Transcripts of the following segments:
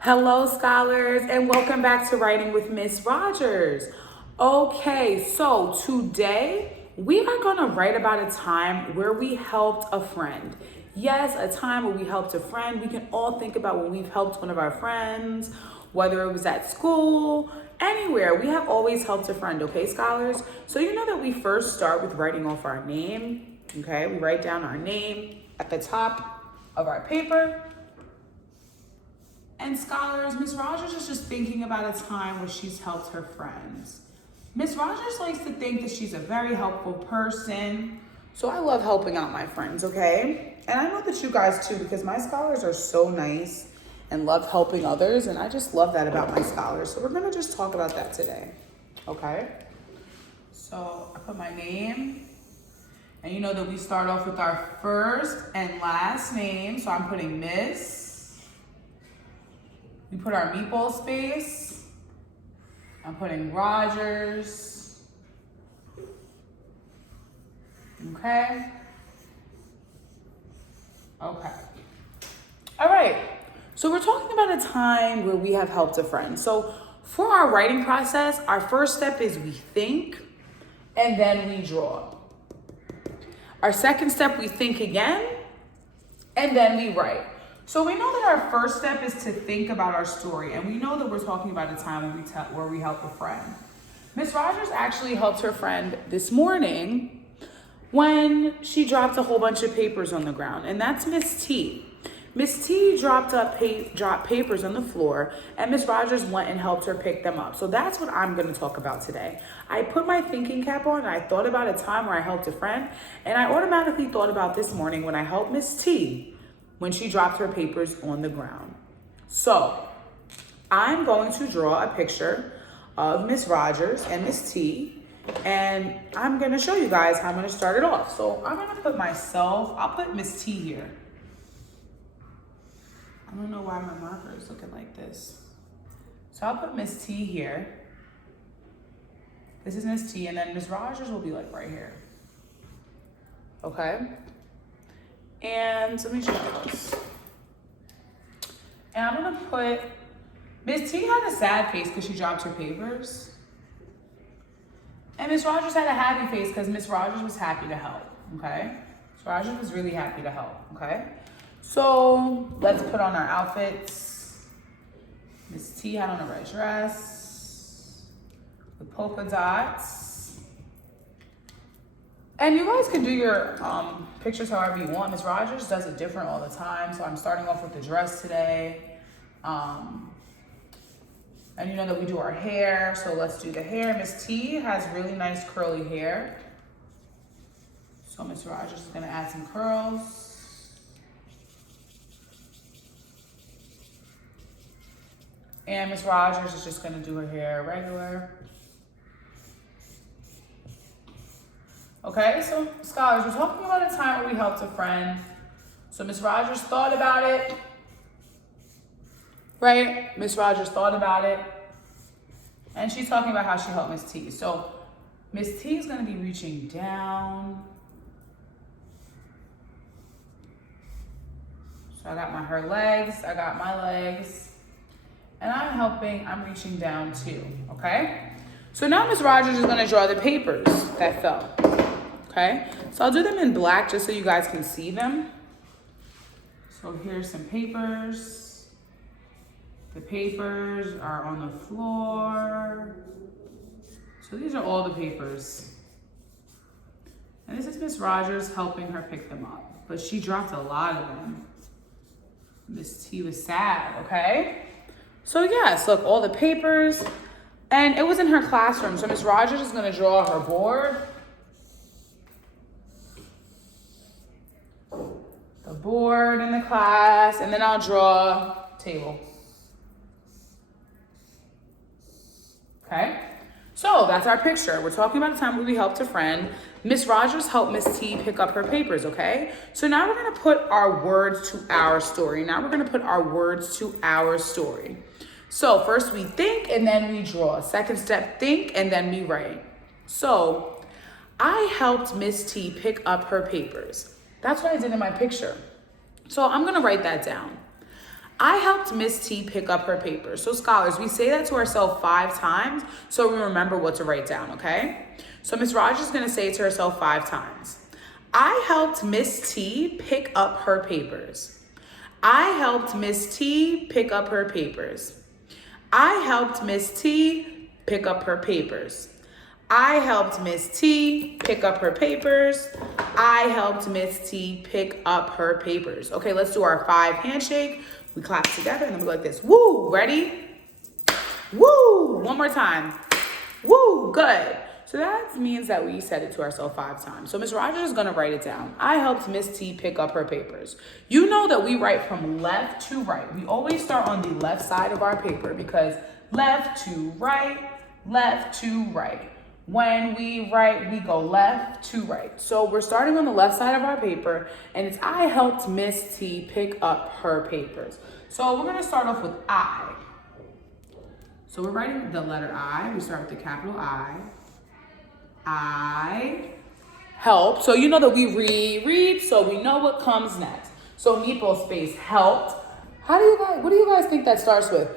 Hello, scholars, and welcome back to Writing with Miss Rogers. Okay, so today we are going to write about a time where we helped a friend. Yes, a time where we helped a friend. We can all think about when we've helped one of our friends, whether it was at school, anywhere. We have always helped a friend, okay, scholars? So you know that we first start with writing off our name, okay? We write down our name at the top of our paper. And scholars, Miss Rogers is just thinking about a time where she's helped her friends. Miss Rogers likes to think that she's a very helpful person. So I love helping out my friends, okay? And I know that you guys too, because my scholars are so nice and love helping others. And I just love that about my scholars. So we're gonna just talk about that today, okay? So I put my name. And you know that we start off with our first and last name. So I'm putting Miss. We put our meatball space. I'm putting Rogers. Okay. Okay. All right. So we're talking about a time where we have helped a friend. So for our writing process, our first step is we think and then we draw. Our second step, we think again and then we write. So we know that our first step is to think about our story, and we know that we're talking about a time where we help a friend. Miss Rogers actually helped her friend this morning when she dropped a whole bunch of papers on the ground, and that's Miss T. Miss T dropped papers on the floor, and Miss Rogers went and helped her pick them up. So that's what I'm going to talk about today. I put my thinking cap on, and I thought about a time where I helped a friend, and I automatically thought about this morning when I helped Miss T when she dropped her papers on the ground. So I'm going to draw a picture of Miss Rogers and Miss T, and I'm gonna show you guys how I'm gonna start it off. So I'm gonna put I'll put Miss T here. I don't know why my marker is looking like this. So I'll put Miss T here. This is Miss T, and then Miss Rogers will be like right here. Okay? And let me show you this. And I'm gonna put, Miss T had a sad face because she dropped her papers. And Miss Rogers had a happy face because Miss Rogers was happy to help, okay? Miss Rogers was really happy to help, okay? So let's put on our outfits. Miss T had on a red dress with polka dots. And you guys can do your pictures however you want. Miss Rogers does it different all the time. So I'm starting off with the dress today. And you know that we do our hair. So let's do the hair. Miss T has really nice curly hair. So Miss Rogers is gonna add some curls. And Miss Rogers is just gonna do her hair regular. Okay, so scholars, we're talking about a time where we helped a friend. So Miss Rogers thought about it, right? Miss Rogers thought about it, and she's talking about how she helped Miss T. So Miss T is gonna be reaching down. So I got her legs, I got my legs, and I'm reaching down too, okay? So now Miss Rogers is gonna draw the papers that fell. Okay, so I'll do them in black just so you guys can see them. So here's some papers. The papers are on the floor. So these are all the papers. And this is Miss Rogers helping her pick them up, but she dropped a lot of them. Miss T was sad, okay? So yes, look, all the papers. And it was in her classroom, so Miss Rogers is gonna draw her board. The board in the class, and then I'll draw table. Okay, so that's our picture. We're talking about a time where we helped a friend. Miss Rogers helped Miss T pick up her papers, okay? So now we're gonna put our words to our story. So first we think and then we draw. Second step, think and then we write. So I helped Miss T pick up her papers. That's what I did in my picture. So I'm gonna write that down. I helped Miss T pick up her papers. So scholars, we say that to ourselves 5 times so we remember what to write down, okay? So Miss Rogers is gonna say it to herself 5 times. I helped Miss T pick up her papers. I helped Miss T pick up her papers. I helped Miss T pick up her papers. I helped Miss T pick up her papers. I helped Miss T pick up her papers. Okay, let's do our 5 handshake. We clap together and then we go like this. Woo, ready? Woo, one more time. Woo, good. So that means that we said it to ourselves 5 times. So Miss Rogers is gonna write it down. I helped Miss T pick up her papers. You know that we write from left to right. We always start on the left side of our paper because left to right, left to right. When we write, we go left to right. So we're starting on the left side of our paper, and it's I helped Miss T pick up her papers. So we're gonna start off with I. So we're writing the letter I. We start with the capital I. I help. So you know that we read, so we know what comes next. So meatball space helped. What do you guys think that starts with?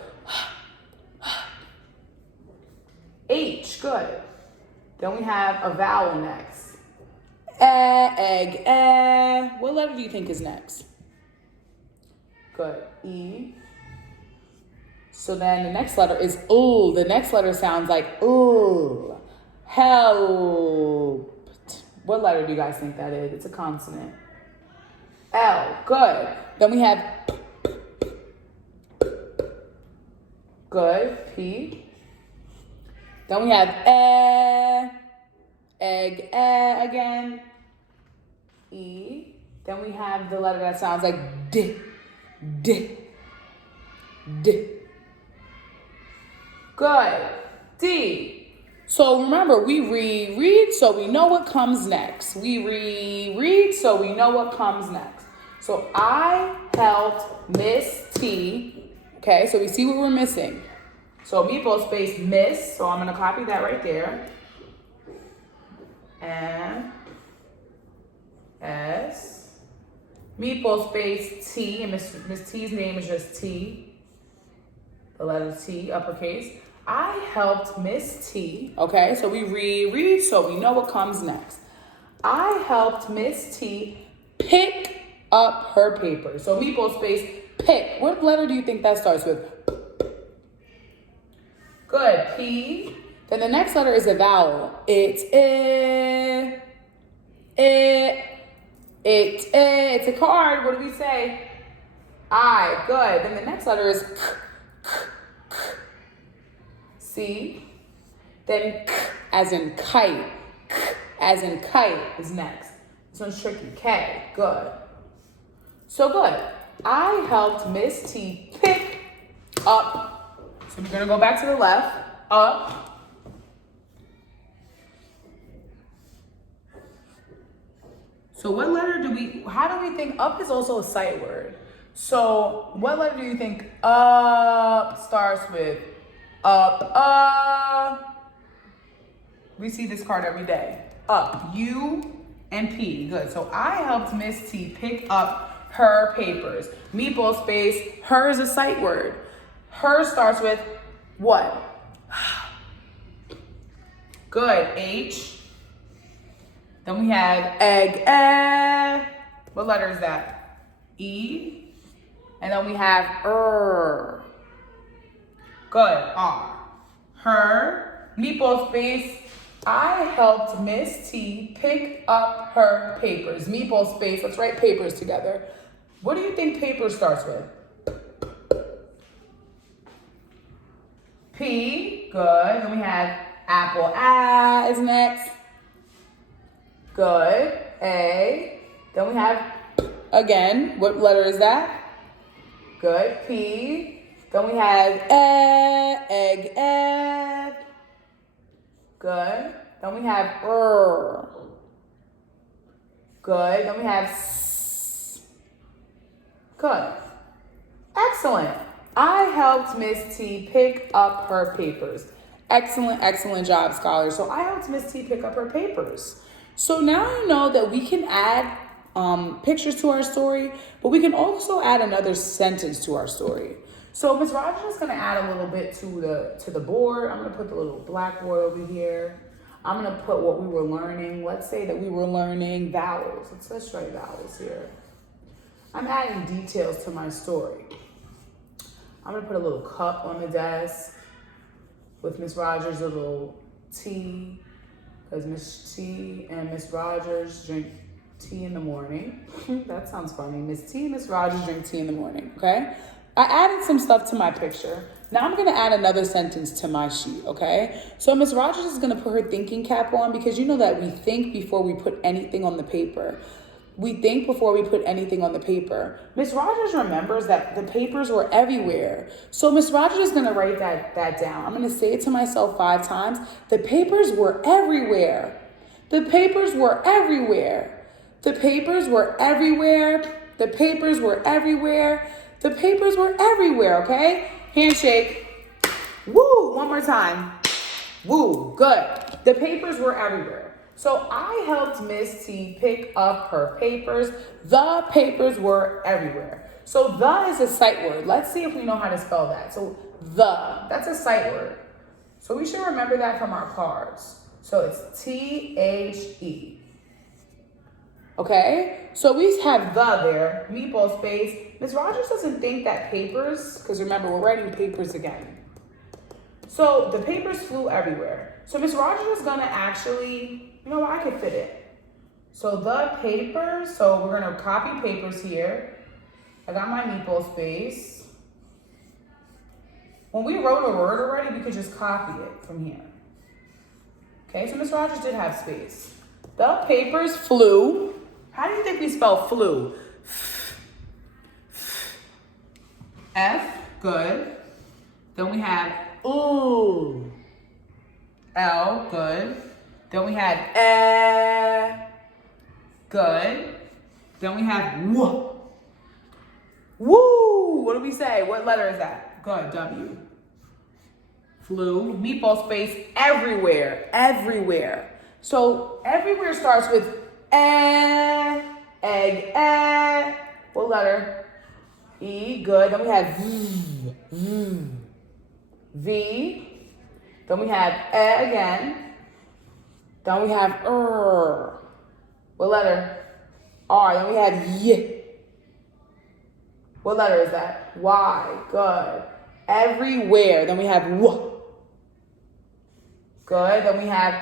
H, good. Then we have a vowel next. Egg, What letter do you think is next? Good, E. So then the next letter is ooh. The next letter sounds like ooh. Helped. What letter do you guys think that is? It's a consonant. L, good. Then we have good, P. Then we have egg, again, E. Then we have the letter that sounds like D. Good, D. So remember, we read, so we know what comes next. We read, so we know what comes next. So I helped Miss T. Okay, so we see what we're missing. So meatball space miss, so I'm gonna copy that right there. M, S, meatball space T, and Miss T's name is just T, the letter T, uppercase. I helped Miss T, okay, so we read, so we know what comes next. I helped Miss T pick up her paper. So meatball space pick, what letter do you think that starts with? Good, P. Then the next letter is a vowel. It's it's a card. What do we say? I, good. Then the next letter is C. Then as in kite. As in kite is next. This one's tricky. K, good. So good. I helped Miss T pick up. So we're gonna go back to the left, up. So what letter how do we think up is also a sight word? So what letter do you think up starts with? Up. We see this card every day. Up, U and P, good. So I helped Miss T pick up her papers. Meatball space, her is a sight word. Her starts with what? Good, H. Then we have egg, What letter is that? E. And then we have Good, R. Her, meatball space. I helped Miss T pick up her papers. Meatball space, let's write papers together. What do you think paper starts with? P, good. Then we have apple, is next. Good, A. Then we have, again, what letter is that? Good, P. Then we have egg, Good. Then we have Good. Then we have S. Good. Excellent. I helped Miss T pick up her papers. Excellent, excellent job, scholars. So I helped Miss T pick up her papers. So now you know that we can add pictures to our story, but we can also add another sentence to our story. So Ms. Rogers is going to add a little bit to the board. I'm going to put the little blackboard over here. I'm going to put what we were learning. Let's say that we were learning vowels. Let's write vowels here. I'm adding details to my story. I'm going to put a little cup on the desk with Ms. Rogers' little tea, because Miss T and Miss Rogers drink tea in the morning. That sounds funny. Miss T and Miss Rogers drink tea in the morning, okay? I added some stuff to my picture. Now I'm gonna add another sentence to my sheet, okay? So Miss Rogers is gonna put her thinking cap on, because you know that we think before we put anything on the paper. We think before we put anything on the paper. Miss Rogers remembers that the papers were everywhere. So Miss Rogers is gonna write that down. I'm gonna say it to myself 5 times. The papers were everywhere. The papers were everywhere. The papers were everywhere. The papers were everywhere. The papers were everywhere, okay? Handshake. Woo, one more time. Woo, good. The papers were everywhere. So I helped Miss T pick up her papers. The papers were everywhere. So the is a sight word. Let's see if we know how to spell that. So that's a sight word. So we should remember that from our cards. So it's T-H-E. Okay, so we have the there, meatball space. Ms. Rogers doesn't think that papers, because remember, we're writing papers again. So the papers flew everywhere. So Ms. Rogers is gonna actually, you know what, I could fit it. So the papers, so we're gonna copy papers here. I got my meatball space. When we wrote a word already, we could just copy it from here. Okay, so Ms. Rogers did have space. The papers flew. How do you think we spell flew? F, good. Then we have ooh. L, good. Then we had good. Then we have woo. Woo! What do we say? What letter is that? Good, W. Flew, meatball space, everywhere, everywhere. So everywhere starts with egg, what letter? E, good. Then we have V. Then we have again. Then we have what letter? R. Then we have Y. What letter is that? Y, good. Everywhere. Then we have W. Good. Then we have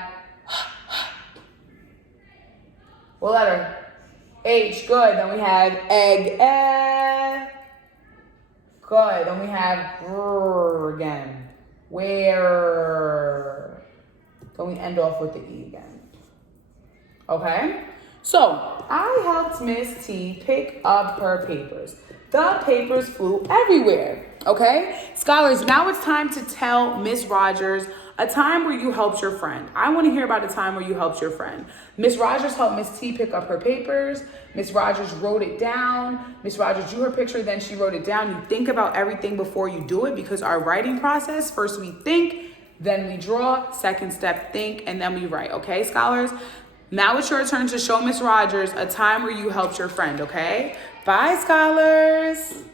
what letter? H, good. Then we have egg, good. Then we have again. Where? Then we end off with the E again. Okay? So, I helped Miss T pick up her papers. The papers flew everywhere. Okay? Scholars, now it's time to tell Miss Rogers a time where you helped your friend. I want to hear about a time where you helped your friend. Miss Rogers helped Miss T pick up her papers. Miss Rogers wrote it down. Miss Rogers drew her picture, then she wrote it down. You think about everything before you do it, because our writing process, first we think, then we draw, second step, think, and then we write. Okay, scholars? Now it's your turn to show Miss Rogers a time where you helped your friend, okay? Bye, scholars.